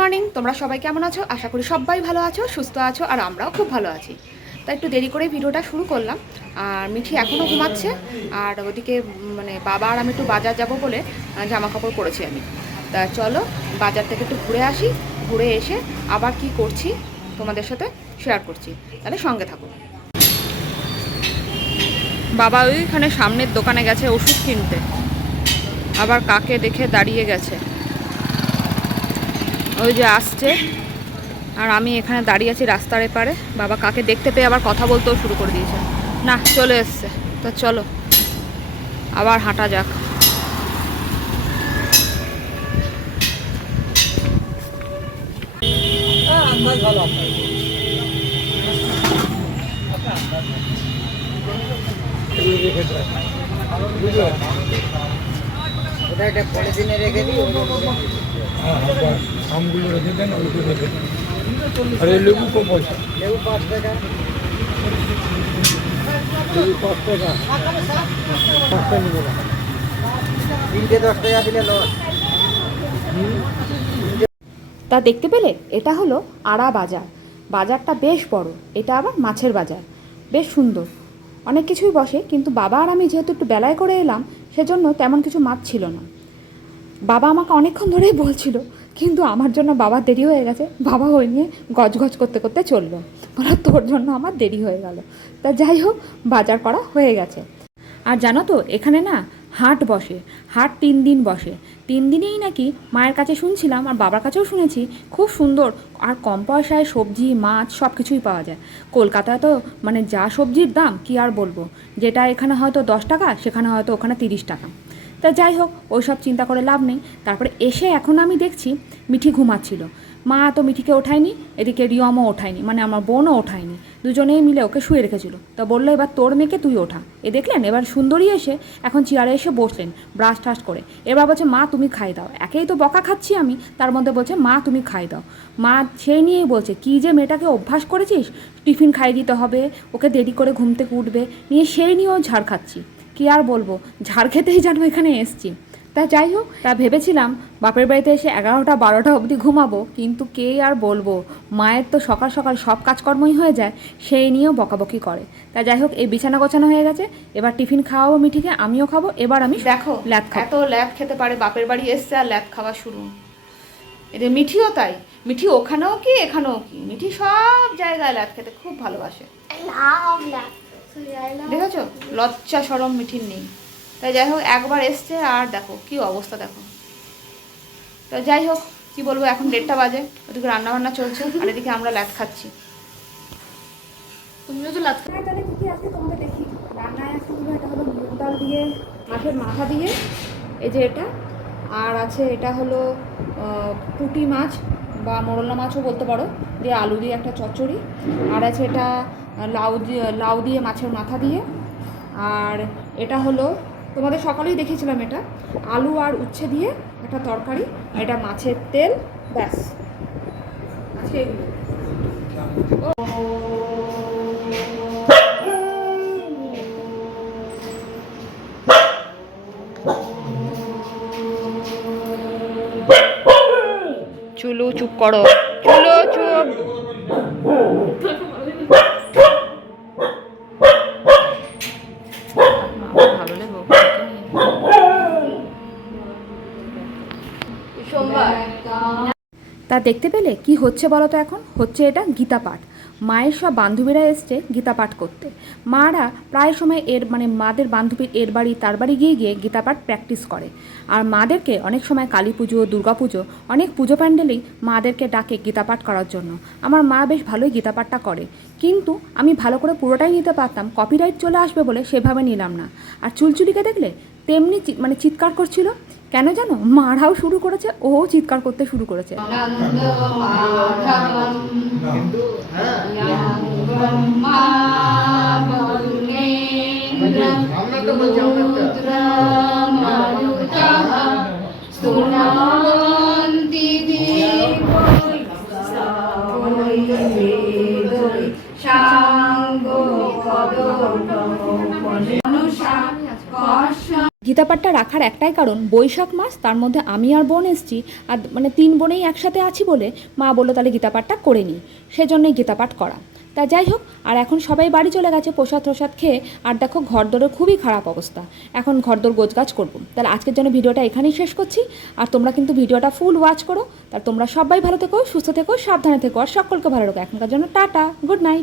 Morning, তোমরা সবাই কেমন আছো? আশা করি সবাই ভালো আছো, সুস্থ আছো, আর আমরাও খুব ভালো আছি। তাই একটু দেরি করে ভিডিওটা শুরু করলাম। আর মিঠি এখনও ঘুমাচ্ছে, আর ওদিকে বাবা আর আমি একটু বাজার যাব বলে জামা কাপড় পরেছি আমি। তা চলো বাজার থেকে একটু ঘুরে আসি, ঘুরে এসে আবার কি করছি তোমাদের সাথে শেয়ার করছি, তাহলে সঙ্গে থাকো। বাবা ওইখানে সামনের দোকানে গেছে ওষুধ কিনতে, আবার কাকে দেখে দাঁড়িয়ে গেছে, ওই যে আসছে, আর আমি এখানে দাঁড়িয়ে আছি রাস্তার এপারে। বাবা কাকে দেখতে পেয়ে আবার কথা বলতেও শুরু করে দিয়েছে। না, চলে এসছে। তো চলো আবার হাঁটা যাক। পলিথিনে রেখে দিই, আমগুলো রেখে দেন, ওইগুলো রেখে দেন। আর এই লেবু কত পয়সা? লেবু 5 টাকা। লেবু 5 টাকা। 5 টাকা নিব না, 3টে 10 টাকা দিলে লস। তা দেখতে পেলে এটা হলো আড়া বাজার। বাজারটা বেশ বড়, এটা আবার মাছের বাজার, বেশ সুন্দর, অনেক কিছুই বসে। কিন্তু বাবা আর আমি যেহেতু একটু বেলায় করে এলাম, সেজন্য তেমন কিছু মাছ ছিল না। বাবা আমাকে অনেকক্ষণ ধরেই বলছিল, কিন্তু আমার জন্য বাবার দেরি হয়ে গেছে। বাবা ওই নিয়ে গজগজ করতে করতে চললো, বলো তোর জন্য আমার দেরি হয়ে গেল। তা যাই হোক, বাজার করা হয়ে গেছে। আর জানো তো, এখানে না হাট বসে, হাট 3 দিন বসে। 3 দিনেই নাকি মায়ের কাছে শুনছিলাম, আর বাবার কাছেও শুনেছি, খুব সুন্দর আর কম পয়সায় সবজি মাছ সব কিছুই পাওয়া যায়। কলকাতায় তো যা সবজির দাম কি আর বলবো, যেটা এখানে হয়তো 10 টাকা, সেখানে হয়তো ওখানে 30 টাকা। তা যাই হোক, ওই সব চিন্তা করে লাভ নেই। তারপরে এসে এখন আমি দেখছি মিঠি ঘুমাচ্ছিল। মা তো মিঠিকে ওঠায়নি, এদিকে রিয়মও ওঠায়নি, আমার বোনও ওঠায়নি, দুজনেই মিলে ওকে শুয়ে রেখেছিল। তা বললো এবার তোর মেয়েকে তুই ওঠা। দেখলেন এবার সুন্দরী এসে এখন চেয়ারে এসে বসলেন ব্রাশ টাশ করে। এবার বলছে মা তুমি খাই দাও। একেই তো বকা খাচ্ছি আমি, তার মধ্যে বলছে মা তুমি খাই দাও। মা সেই নিয়েই বলছে কী যে মেয়েটাকে অভ্যাস করেছিস, টিফিন খাইয়ে দিতে হবে, ওকে দেরি করে ঘুম থেকে উঠবে, নিয়ে সেই নিয়েও ঝাড় খাচ্ছি। কী আর বলবো, ঝাড় খেতেই যেন এখানে এসছি। তা যাই হোক, তা ভেবেছিলাম বাপের বাড়িতে এসে 11টা 12টা অবধি ঘুমাবো, কিন্তু কে আর বলবো, মায়ের তো সকাল সকাল সব কাজকর্মই হয়ে যায়, সেই নিয়েও বকাবকি করে। তা যাই হোক, এই বিছানা গোছানো হয়ে গেছে, এবার টিফিন খাওয়াবো মিঠিকে, আমিও খাবো। এবার আমি দেখো ল্যাদ খাবো। এত ল্যাদ খেতে পারে, বাপের বাড়ি এসছে আর ল্যাদ খাওয়া শুরু। এদের মিঠিও তাই, মিঠি ওখানেও কি এখানেও কি, মিঠি সব জায়গায় ল্যাদ খেতে খুব ভালোবাসে। দেখেছো, লজ্জা সরম মিঠির নেই। তাই যাই হোক, একবার এসছে আর দেখো কি অবস্থা, দেখো। তো যাই হোক, কি বলবো, এখন 1:30 বাজে, ওদিকে রান্নাবান্না চলছে, আর এদিকে আমরা ল্যাদ খাচ্ছি। তুমিও তো ল্যাদ খাই। তাহলে কি আজকে তোমাদের দেখি রান্নায় আছে হলো, এটা হলো মুগ ডাল দিয়ে মাছের মাথা দিয়ে, এই যে এটা, আর আছে এটা হলো পুঁটি মাছ বা মোরলা মাছও বলতে পারো, দিয়ে আলু দিয়ে একটা চচ্চড়ি, আর আছে এটা লাউ দিয়ে মাছের মাথা দিয়ে, আর এটা হলো তোমাদের সকালেই দেখেছিলাম, এটা আলু আর উচ্ছে দিয়ে একটা তরকারি, এটা মাছের তেল, ব্যাস আজকে এগুলো। চুলু চুপ করো, চুলু চুপ। ভালো লাগবে সোমবার। তা দেখতে পেলে কি হচ্ছে বলো তো, এখন হচ্ছে এটা গীতা পাঠ। মায়ের সব বান্ধবীরা এসছে গীতা পাঠ করতে। মারা প্রায় সময় মাদের বান্ধবীর এর বাড়ি তার বাড়ি গিয়ে গিয়ে গীতা পাঠ প্র্যাকটিস করে। আর মাদেরকে অনেক সময় কালী পুজো, দুর্গা পুজো, অনেক পুজো প্যান্ডেলেই মাদেরকে ডাকে গীতা পাঠ করার জন্য। আমার মা বেশ ভালোই গীতা পাঠটা করে, কিন্তু আমি ভালো করে পুরোটাই নিতে পারতাম, কপিরাইট চলে আসবে বলে সেভাবে নিলাম না। আর চুলচুলিকে দেখলে তেমনি চিৎকার করছিল, কেন জানো, মারাও শুরু করেছে, ও চিৎকার করতে শুরু করেছে। গীতা গীতাপাঠটা রাখার একটাই কারণ, বৈশাখ মাস, তার মধ্যে আমি আর বোন এসছি, আর মানে 3 বোনেই একসাথে আছি বলে মা বললো তাহলে গীতাপাঠটা করে নিই, সেজন্যই গীতাপাঠ করা। তা যাই হোক, আর এখন সবাই বাড়ি চলে গেছে প্রসাদ টসাদ খেয়ে। আর দেখো ঘরদোরের খুবই খারাপ অবস্থা, এখন ঘরদোর গোছগাছ করবো। তাহলে আজকের জন্য ভিডিওটা এখানেই শেষ করছি। আর তোমরা কিন্তু ভিডিওটা ফুল ওয়াচ করো। তার তোমরা সবাই ভালো থেকো, সুস্থ থেকো, সাবধানে থেকো, আর সকলকে ভালো রাখো। এখনকার জন্য টাটা, গুড নাইট।